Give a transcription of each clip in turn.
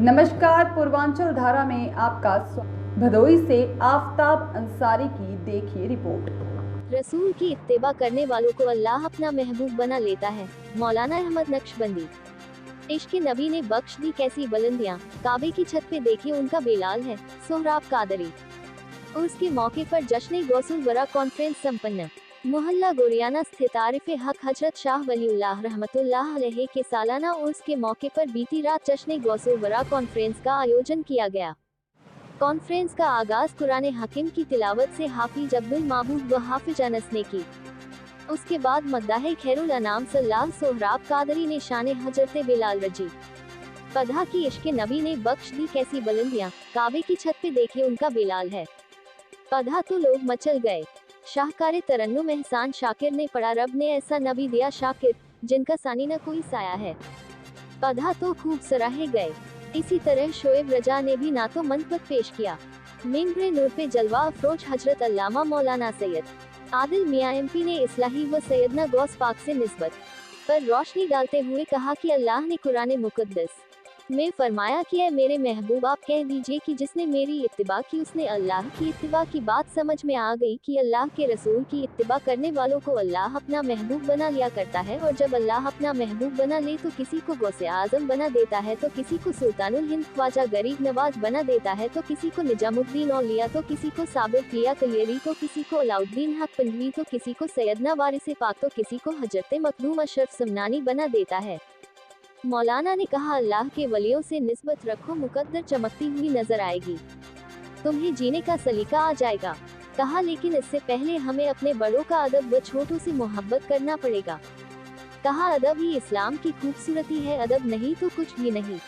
नमस्कार, पूर्वांचल धारा में आपका भदोही से आफ्ताब अंसारी की देखिए रिपोर्ट। रसूल की इत्तिबा करने वालों को अल्लाह अपना महबूब बना लेता है। मौलाना अहमद नक्शबंदी। इश्क नबी ने बख्श दी कैसी बुलंदियां, काबे की छत पे देखिए उनका बेलाल है सोहराब कादरी। उर्स के मौके पर जश्न गौसुल वरा कॉन्फ्रेंस संपन्न। मोहल्ला गोरियाना स्थित आरिफ हक हजरत शाह वलीउल्लाह रहमतुल्लाह अलैहि के सालाना उर्स के मौके पर बीती रात जश्न गौसुल वरा कॉन्फ्रेंस का आयोजन किया गया। कॉन्फ्रेंस का आगाज कुरान हकीम की तिलावत से हाफिज अब्दुल महबूब व हाफिज अनस ने की। उसके बाद मद्दाह खैरुल अनाम सल्लाह सोहराब कादरी ने शान हजरत बिलाल रजी पधा की इश्क नबी ने बख्श दी कैसी बुलंदियां, काबे की छत पे देखे उनका बिलाल है पधा तो लोग मचल गए। शाहकार तरन्नुम एहसान शाकिर ने पढ़ा रब ने ऐसा नबी दिया शाकिर जिनका सानी न कोई साया है, पधा तो खूब सराहे गए। इसी तरह शोएब रजा ने भी नातो मंतबत पेश किया। मिंबरे नूर पे जलवा अफरोज हजरत अल्लामा मौलाना सैयद आदिल मियां एमपी ने इस्लाही व सैयदना गौस पाक से निस्बत पर रोशनी डालते हुए कहा कि अल्लाह ने कुरान मुकद्दस में फरमाया कि ऐ मेरे महबूब आप कह दीजिए कि जिसने मेरी इत्तिबा की उसने अल्लाह की इत्तिबा की। बात समझ में आ गई कि अल्लाह के रसूल की इत्तिबा करने वालों को अल्लाह अपना महबूब बना लिया करता है, और जब अल्लाह अपना महबूब बना ले तो किसी को गौसे आजम बना देता है, तो किसी को सुल्तानुल हिंद ख्वाजा गरीब नवाज बना देता है, तो किसी को निजामुद्दीन औलिया, तो किसी को साबिर लिया कलियरी, तो किसी को अलाउद्दीन हक पंडवी, तो किसी को सैयदना वारिस पाक, तो किसी को हजरत मखदूम अशरफ समनानी बना देता है। मौलाना ने कहा अल्लाह के वलियों से निस्बत रखो, मुकद्दर चमकती हुई नजर आएगी, तुम्हें जीने का सलीका आ जाएगा। कहा लेकिन इससे पहले हमें अपने बड़ों का अदब व छोटों से मोहब्बत करना पड़ेगा। कहा अदब ही इस्लाम की खूबसूरती है, अदब नहीं तो कुछ भी नहीं।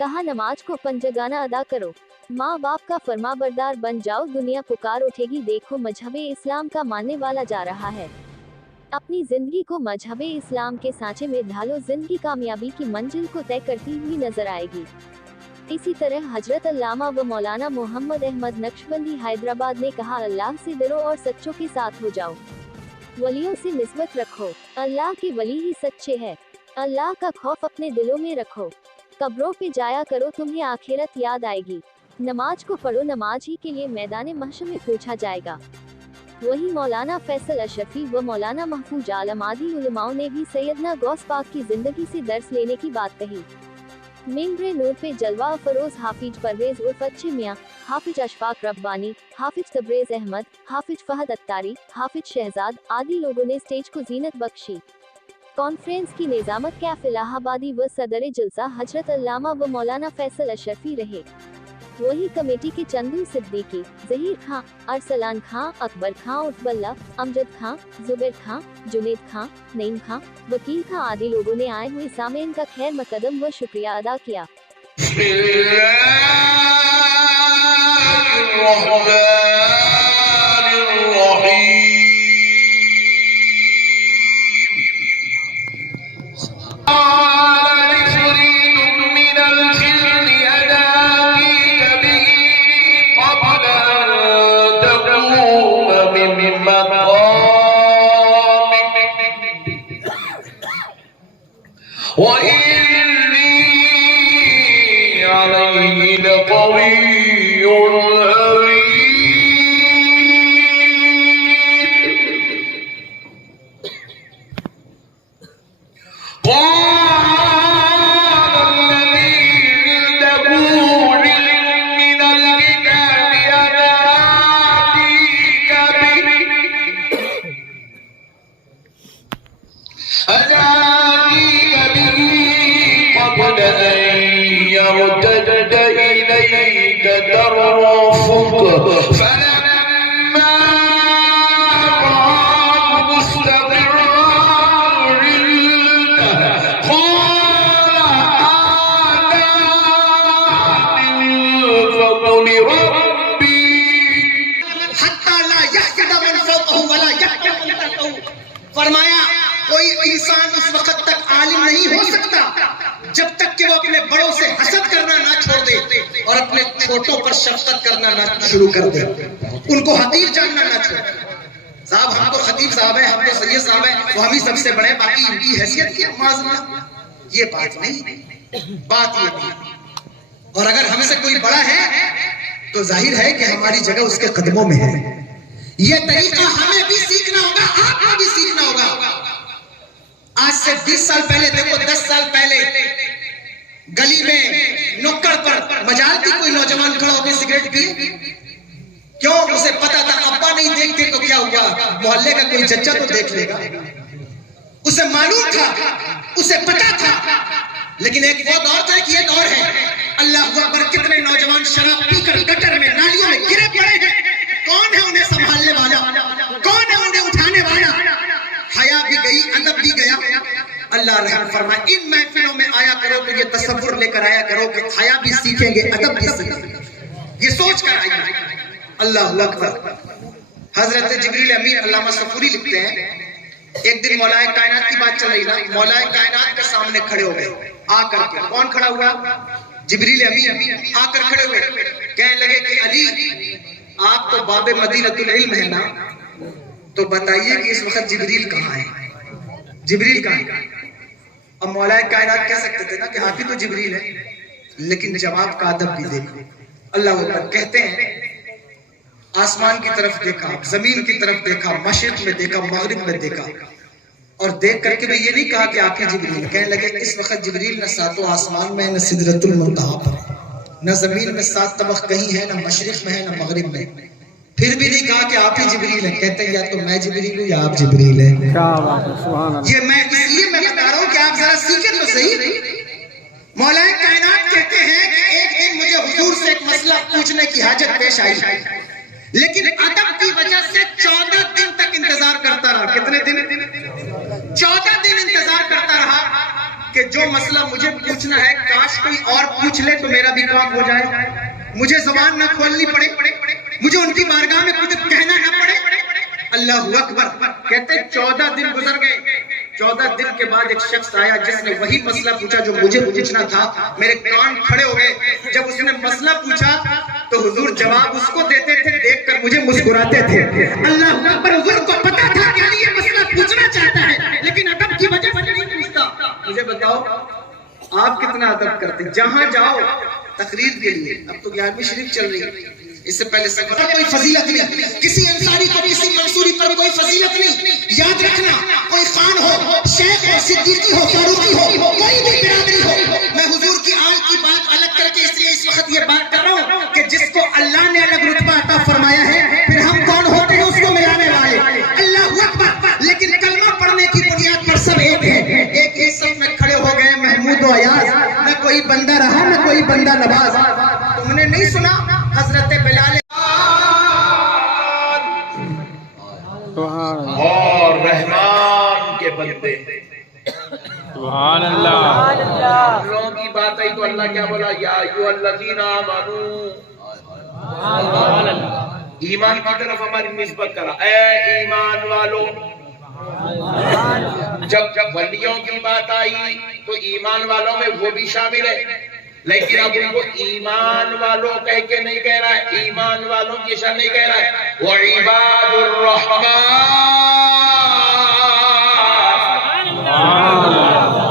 कहा नमाज को पंजगाना अदा करो, माँ बाप का फर्मा बरदार बन जाओ, दुनिया पुकार उठेगी, देखो मजहबे इस्लाम का मानने वाला जा रहा है। अपनी जिंदगी को मजहबे इस्लाम के सांचे में ढालो, जिंदगी कामयाबी की मंजिल को तय करती हुई नजर आएगी। इसी तरह हजरत अल्लामा व मौलाना मोहम्मद अहमद नक्शबंदी हैदराबाद ने कहा अल्लाह से डरो और सच्चों के साथ हो जाओ, वलियों से निस्बत रखो, अल्लाह के वली ही सच्चे हैं। अल्लाह का खौफ अपने दिलों में रखो, कब्रों पे जाया करो, तुम्हें आखिरत याद आएगी। नमाज को पढ़ो, नमाज ही के लिए मैदान महशर में पूछा जाएगा। वही मौलाना फैसल अशरफी व मौलाना महफूज आलम आदि उलमाओं ने भी सैयदना गौस पाक की जिंदगी से दर्स लेने की बात कही। मिंबरे नूर पे जलवा अफरोज हाफिज परवेज उर्फ अच्छे मियां, हाफिज अशफाक रब्बानी, हाफिज तबरेज अहमद, हाफिज फहद अत्तारी, हाफिज शहजाद आदि लोगों ने स्टेज को जीनत बख्शी। कॉन्फ्रेंस की निजामत कैफ इलाहाबादी व सदर जलसा हजरत अल्लामा व मौलाना फैसल अशरफी रहे। वही कमेटी के चंदू सिद्दीकी, जहीर खां, अरसलान खां, अकबर खां उर्फ बल्ला, अमजद खां, जुबैर खां, जुनेद खां, नईम खां, वकील खां आदि लोगों ने आए हुए सामीन का खैर मकदम व शुक्रिया अदा किया। फरमाया कोई इंसान उस वक्त तक आलिम नहीं हो सकता जब तक कि वो अपने बड़ों से हसद करना ना छोड़ दे और अपने छोटों पर शफकत करना ना शुरू कर दे, उनको हकीर जानना ना छोड़े। साहब हम तो खतीब साहब है, हम तो सैयद साहब है, वो हम ही सबसे बड़े, बाकी इनकी हैसियत की माजमा, ये बात नहीं। बात ये नहीं, اور اگر ہم سے کوئی بڑا ہے تو ظاہر ہے کہ ہماری جگہ اس کے قدموں میں ہے. یہ طریقہ ہمیں بھی سیکھنا ہوگا, آپ کو بھی سیکھنا ہوگا. آج سے 20 سال پہلے دیکھو, 10 سال پہلے گلی میں نکڑ پر مجال کی کوئی نوجوان کھڑا ہو کے سگریٹ پی, کیوں؟ اسے پتا تھا ابا نہیں دیکھتے تو کیا ہوا, محلے کا کوئی چچا تو دیکھ لے گا. اسے معلوم تھا, اسے پتا تھا. لیکن ایک وہ دور تھا کہ یہ دور ہے. اللہ اکبر, کتنے نوجوان شراب پی کر گٹر میں نالیوں میں گرے پڑے ہیں. کون ہے انہیں سنبھالنے والا؟ کون ہے انہیں اٹھانے والا؟ حیا بھی گئی, ادب بھی گیا. اللہ رحم فرمائے, ان محفلوں میں آیا کرو تو یہ تصور لے کر آیا کرو کہ حیا بھی سیکھیں گے, ادب بھی سیکھیں گے. یہ سوچ کر آئیے. اللہ اکبر. حضرت جبریل امین علامہ صفوری لکھتے ہیں, ایک دن مولا کائنات کی بات چل رہی نا, مولا کائنات کے سامنے کھڑے ہو گئے آ کر کے. کون کھڑا ہوا؟ جبریل امین آ کر کھڑے ہوئے. کہنے لگے کہ علی, آپ تو باب مدینۃ العلم ہے نا, تو بتائیے کہ اس وقت جبریل کہاں ہے؟ جبریل کہاں ہے؟ اب مولا کائنات کہہ سکتے تھے نا کہ آپ ہی تو جبریل ہے, لیکن جواب کا ادب بھی دیکھو. اللہ اکبر. کہتے ہیں آسمان کی طرف دیکھا, زمین کی طرف دیکھا, مشرق میں دیکھا, مغرب میں دیکھا, اور دیکھ کر کے بھی یہ نہیں کہا کہ آپ ہی جبریل. کہنے لگے اس وقت جبریل نہ ساتوں آسمان میں, نہ سدرۃ المنتہا پر, نہ زمین میں 7 طبق کہیں ہے, نہ مشرق میں ہے, نہ مغرب میں. پھر بھی نہیں کہا کہ آپ ہی جبریل ہیں. کہتے ہیں یا تو میں جبریل ہوں یا آپ جبریل ہیں. یہ میں اس لیے میں بتا رہا ہوں کہ آپ ذرا سیکھیں تو صحیح. مولا کائنات کہتے ہیں کہ ایک دن مجھے حضور سے ایک مسئلہ پوچھنے کی حاجت پیش آئی, لیکن ادب کی وجہ سے 14 دن تک انتظار کرتا رہا. کتنے دن؟ 14 دن انتظار کرتا رہا کہ جو مسئلہ مجھے پوچھنا ہے کاش کوئی اور پوچھ لے تو میرا بھی کام ہو جائے, مجھے زبان نہ کھولنی پڑے, مجھے ان کی بارگاہ میں کچھ کہنا نہ پڑے. اللہ اکبر. کہتے 14 دن گزر گئے. 14 دن کے بعد ایک شخص آیا جس نے وہی مسئلہ پوچھا جو مجھے پوچھنا تھا. میرے کان کھڑے ہو گئے. جب اس نے مسئلہ پوچھا تو حضور جواب اس کو دیتے تھے, دیکھ کر مجھے مسکراتے تھے. اللہ اکبر. حضور کو پتا تھا کہ یہ مسئلہ پوچھنا چاہتا ہے, لیکن ادب کی وجہ سے نہیں پوچھتا. مجھے بتاؤ آپ کتنا ادب کرتے؟ جہاں جاؤ تقریر کے لیے, اب تو 11ویں شریف چل رہی ہے, اس سے پہلے سفر کوئی فضیلت نہیں, کسی انصاری کو کسی منصوری پر کوئی فضیلت نہیں. یاد رکھنا, کوئی خان ہو, شیخ ہو, صدیقی ہو, فاروقی ہو, کوئی بھی برادری ہو, میں حضور کی آل کی بات الگ کر کے اس لیے اس وقت یہ بات کر رہا ہوں کہ جس کو اللہ نے الگ رتبہ عطا فرمایا ہے, پھر ہم کون ہوتے ہیں اس کو ملانے والے. اللہ اکبر. لیکن کلمہ پڑھنے کی بنیاد پر سب ایک ہے. ایک ہی صف میں کھڑے ہو گئے محمود و ایاز, نہ کوئی بندہ رہا نہ کوئی بندہ نواز. تم نے نہیں سنا حضرت بلال اور رحمان کے بندے. سبحان اللہ. ہم لوگوں کی بات آئی تو اللہ کیا بولا؟ یا ایھا الذین آمنوا. ایمان کی طرف ہماری نسبت کرا, اے ایمان والو. جب ولیوں کی بات آئی تو ایمان والوں میں وہ بھی شامل ہے, لیکن اب ان کو ایمان والوں کہہ کے نہیں کہہ رہا ہے, ایمان والوں کی شان نہیں کہہ رہا ہے. وعباد الرحمن,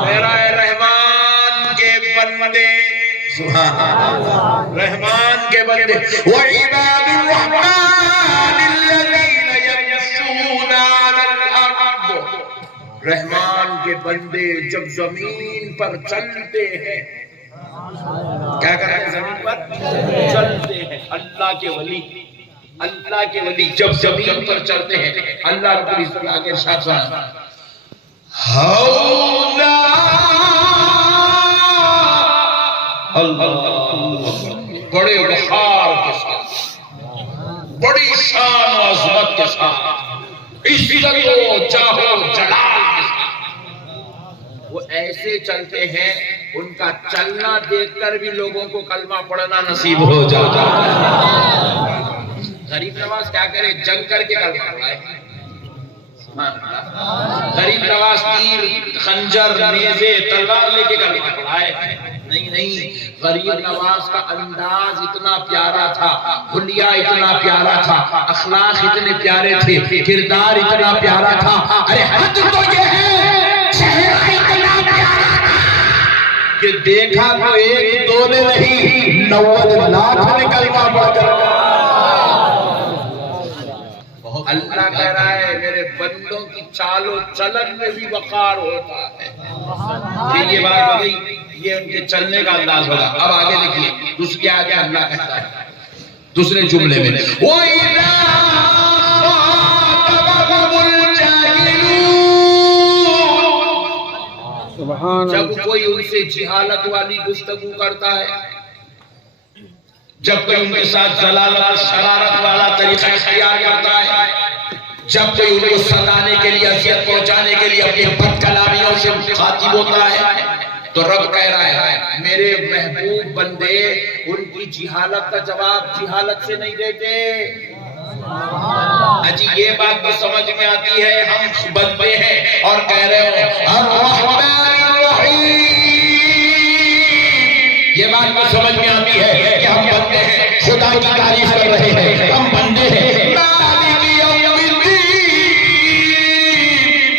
میرا رحمان کے بندے. سبحان اللہ. رحمان کے بندے. وعباد الرحمن الذین یمشون علی الارض. رحمان کے بندے جب زمین پر چلتے ہیں, کیا کرتے ہیں؟ زمین پر چلتے ہیں. اللہ کے ولی, اللہ کے ولی جب زمین پر چلتے ہیں, اللہ رب العزت آگے ارشاد فرماتا ہے ہونا اللہ بڑے وقار کے ساتھ, بڑی شان و عظمت کے ساتھ, عزت و جاہ و جلال کے ساتھ وہ ایسے چلتے ہیں, ان کا چلنا دیکھ کر بھی لوگوں کو کلمہ پڑھنا نصیب ہو جاتا ہے. غریب نواز کیا کرے؟ جنگ کر کے کلمہ پڑھائے. غریب نواز تیر, خنجر, نیزے, تلوار لے کے کلمہ پڑھائے. نہیں, غریب نواز کا انداز اتنا پیارا تھا, حلیہ اتنا پیارا تھا, اخلاق اتنے پیارے تھے, کردار اتنا پیارا تھا. ارے حد تو یہ ہے, چہرہ اتنا پیارا تھا کہ دیکھا تو ایک دو نے نہیں, 90 लाख ने कलमा पढ़कर। अल्लाह कह रहा है मेरे बंदों की चालो चलन में भी वकार होता है। ये बात हो गई, ये उनके चलने का अंदाज होगा। अब आगे देखिए, दूसरी आगे अल्लाह कहता है दूसरे जुमले में, जब कोई उनसे जिहालत वाली गुफ्तगू करता है, जब कोई उनके साथ जलालत और शरारत वाला तरीका इख्तियार करता है, जब कोई उनको सताने के लिए, अज़ियत पहुंचाने के लिए अपनी बदकलामियों से मुखातिब होता है, तो रब कह रहा है मेरे महबूब बंदे उनकी जिहालत का जवाब जिहालत से नहीं देते। अजी ये बात तो समझ में आती है, हम बंदे हैं और कह रहे हो ये बात तो समझ में आती है कि हम बंदे हैं, खुदा की तारीफ कर रहे हैं, हम बंदे हैं,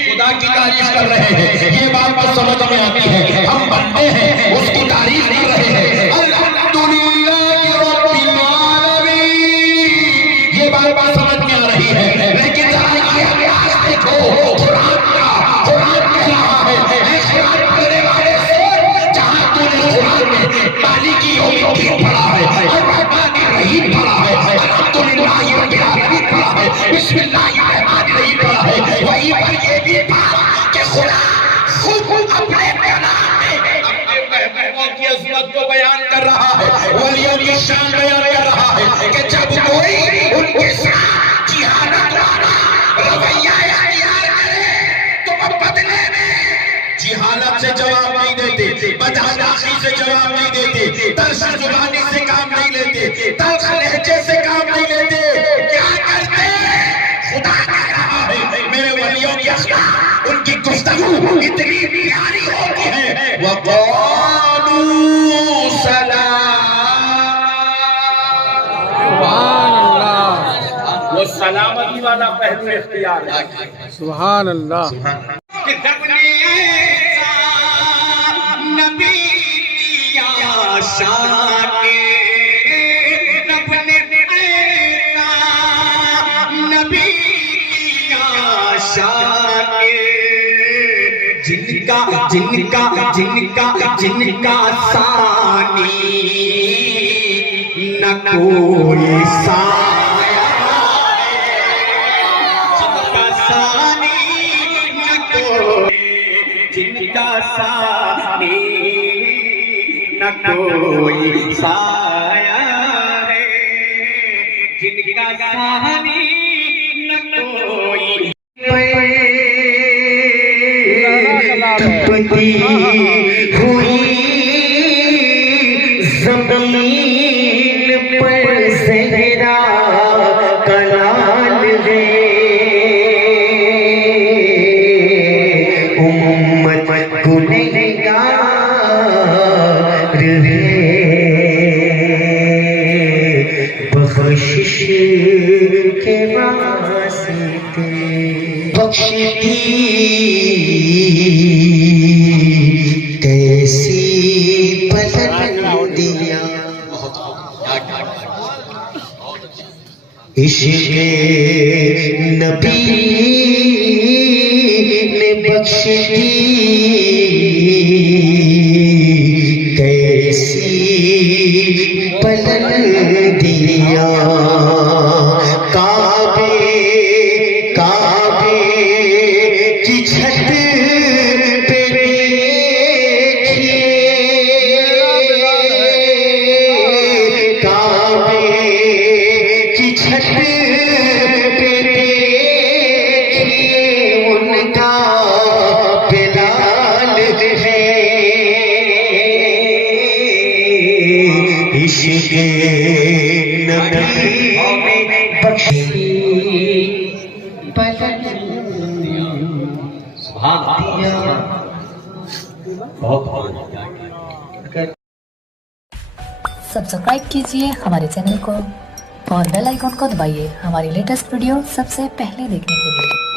खुदा की तारीफ कर रहे हैं। ये बात तो समझ में आती है, हम बंदे हैं, उसकी तारीफ कर रहे हैं। अल्हम्दुलिल्लाह रब्बिल आलमीन, ये बात समझ में आ रही है। लेकिन देखो कुरान कह रहा है करने वाले से, जहां तूने कुरान में मालिकी यौमिद्दीन पढ़ा है, रहमानिर रहीम पढ़ा है, अल्हम्दुलिल्लाह रब्बिल आलमीन पढ़ा है, बिस्मिल्लाहिर रहमानिर रहीम पढ़ा है, वहीं पर ये भी पढ़ा कि खुदा खुद अपने कलाम में अपने महबूबों की अज़मत को बयान कर रहा है, वलियों की शान बयान कर रहा है कि जब कोई उनके साथ जिहालत वाला रवैया इख्तियार करे तो वो बदले में जिहालत से जवाब नहीं देते, बदअखलाक़ी से जवाब नहीं देते, तर्श ज़ुबानी से काम नहीं लेते, तल्ख़ लहजे से काम नहीं लेते। क्या करते? खुदा कह रहा है मेरे वलियों की अख़लाक़, उनकी गुफ्तगू इतनी प्यारी होती है, वक़ालू सलाम, वो सलामती वाला पहलू इख्तियार है। सुभान अल्लाह। नबी दिया शाके, रब ने ऐसा नबी दिया शाके, जिनका जिनका जिनका जिनका सानी न कोई साया, जिनका सानी न कोई, जिनका सानी न कोई साया है, जिनका सानी न कोई तपती हुई ज़मीन पर सहरा का लाल है, उम्मत गुनहगार है, बख्शिश के वास्ते बख्श दी कैसी बुलंदियां, इश्क़ नबी ने बख्श दी कैसी बुलंदियां, काबे काबे की छत पे देखिए, काबे की छत पे देखिए, उनका बिलाल है, इश्क़ नबी में बख्शी सब्सक्राइब कीजिए हमारे चैनल को और बेल आइकॉन को दबाइए हमारी लेटेस्ट वीडियो सबसे पहले देखने के लिए।